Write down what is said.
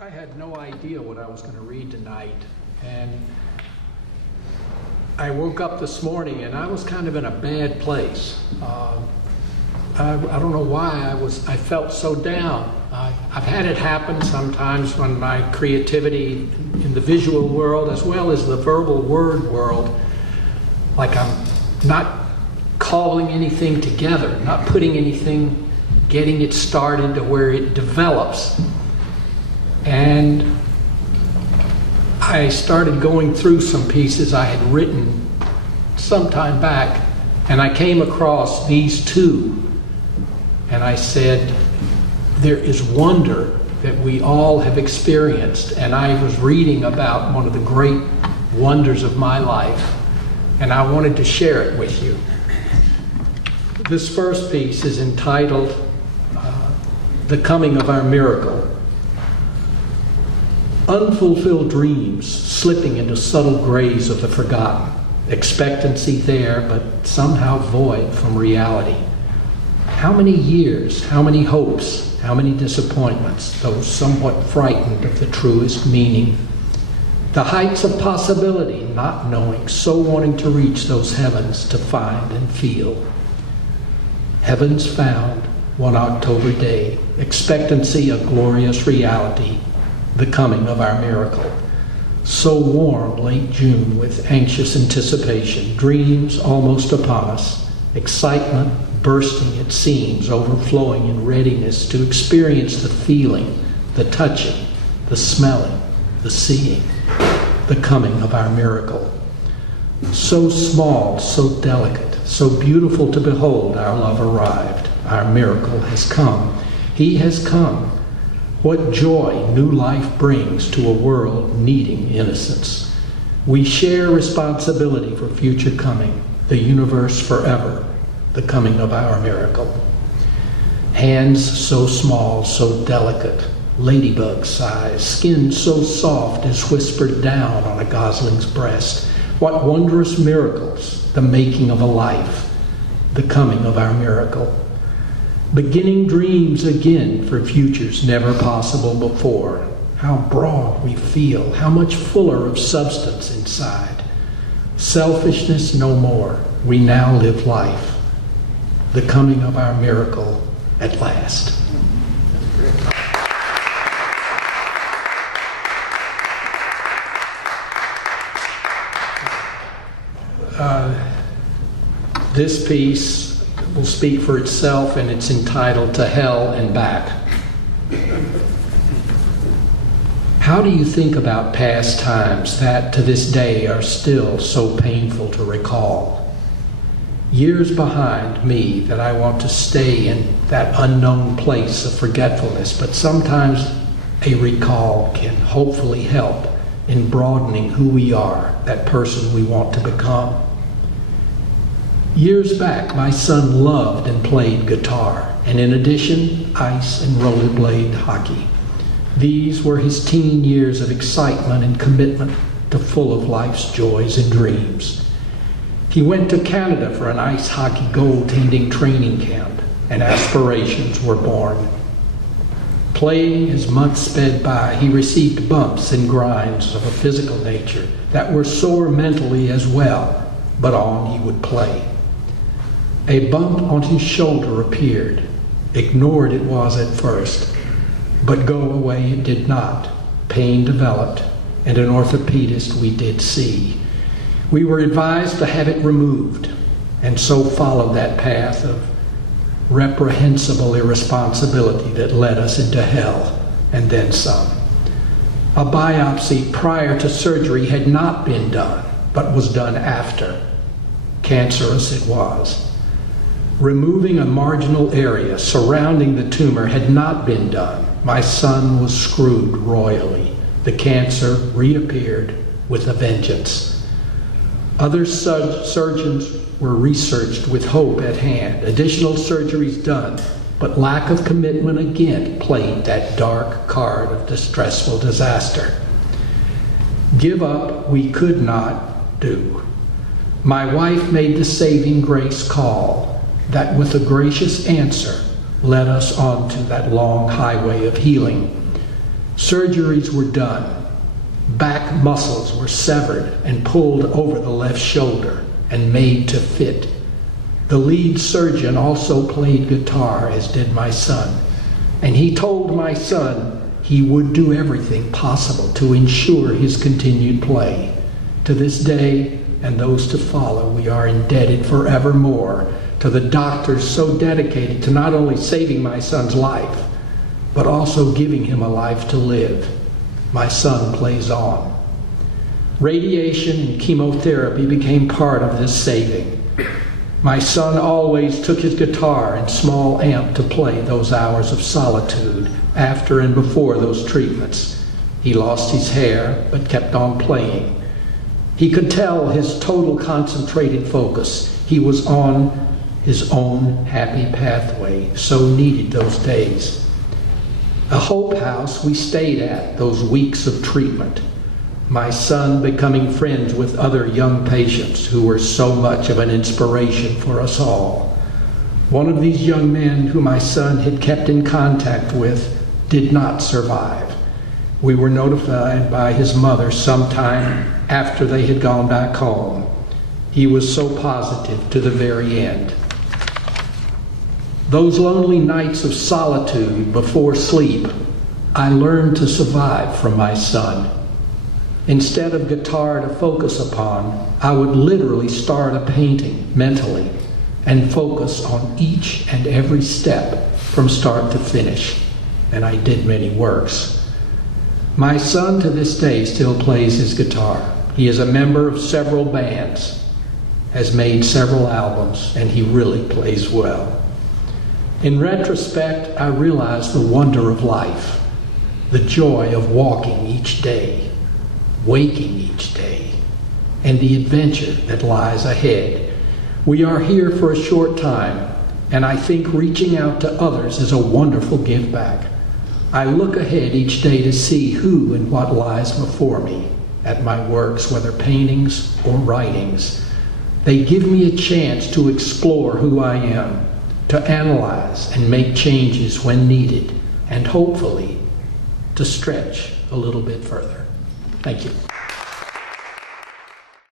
I had no idea what I was going to read tonight, and I woke up this morning and I was kind of in a bad place. I don't know why I felt so down. I've had it happen sometimes when my creativity in the visual world as well as the verbal word world, like I'm not calling anything together, not putting anything, getting it started to where it develops. And I started going through some pieces I had written some time back, and I came across these two. And I said, there is wonder that we all have experienced. And I was reading about one of the great wonders of my life, and I wanted to share it with you. This first piece is entitled, The Coming of Our Miracle. Unfulfilled dreams slipping into subtle grays of the forgotten. Expectancy there, but somehow void from reality. How many years, how many hopes, how many disappointments, though somewhat frightened of the truest meaning. The heights of possibility, not knowing, so wanting to reach those heavens to find and feel. Heavens found, one October day, expectancy a glorious reality, the coming of our miracle. So warm late June with anxious anticipation, dreams almost upon us, excitement bursting it seems, overflowing in readiness to experience the feeling, the touching, the smelling, the seeing, the coming of our miracle. So small, so delicate, so beautiful to behold, our love arrived. Our miracle has come. He has come. What joy new life brings to a world needing innocence. We share responsibility for future coming, the universe forever, the coming of our miracle. Hands so small, so delicate, ladybug size, skin so soft as whispered down on a gosling's breast. What wondrous miracles, the making of a life, the coming of our miracle. Beginning dreams again for futures never possible before. How broad we feel, how much fuller of substance inside. Selfishness no more, we now live life. The coming of our miracle at last. This piece will speak for itself, and it's entitled To Hell and Back. How do you think about past times that to this day are still so painful to recall? Years behind me that I want to stay in that unknown place of forgetfulness, but sometimes a recall can hopefully help in broadening who we are, that person we want to become. Years back, my son loved and played guitar, and in addition, ice and rollerblade hockey. These were his teen years of excitement and commitment to full of life's joys and dreams. He went to Canada for an ice hockey goaltending training camp, and aspirations were born. Playing as months sped by, he received bumps and grinds of a physical nature that were sore mentally as well, but on he would play. A bump on his shoulder appeared. Ignored it was at first, but go away it did not. Pain developed, and an orthopedist we did see. We were advised to have it removed, and so followed that path of reprehensible irresponsibility that led us into hell, and then some. A biopsy prior to surgery had not been done, but was done after. Cancerous it was. Removing a marginal area surrounding the tumor had not been done. My son was screwed royally. The cancer reappeared with a vengeance. Other surgeons were researched with hope at hand, additional surgeries done, but lack of commitment again played that dark card of distressful disaster. Give up we could not do. My wife made the saving grace call that with a gracious answer led us on to that long highway of healing. Surgeries were done. Back muscles were severed and pulled over the left shoulder and made to fit. The lead surgeon also played guitar, as did my son, and he told my son he would do everything possible to ensure his continued play. To this day, and those to follow, we are indebted forevermore to the doctors so dedicated to not only saving my son's life, but also giving him a life to live. My son plays on. Radiation and chemotherapy became part of this saving. My son always took his guitar and small amp to play those hours of solitude after and before those treatments. He lost his hair, but kept on playing. He could tell his total concentrated focus. He was on his own happy pathway, so needed those days. A Hope House we stayed at those weeks of treatment. My son becoming friends with other young patients who were so much of an inspiration for us all. One of these young men who my son had kept in contact with did not survive. We were notified by his mother sometime after they had gone back home. He was so positive to the very end. Those lonely nights of solitude before sleep, I learned to survive from my son. Instead of guitar to focus upon, I would literally start a painting mentally and focus on each and every step from start to finish. And I did many works. My son to this day still plays his guitar. He is a member of several bands, has made several albums, and he really plays well. In retrospect, I realize the wonder of life, the joy of walking each day, waking each day, and the adventure that lies ahead. We are here for a short time, and I think reaching out to others is a wonderful give back. I look ahead each day to see who and what lies before me at my works, whether paintings or writings. They give me a chance to explore who I am, to analyze and make changes when needed, and hopefully to stretch a little bit further. Thank you.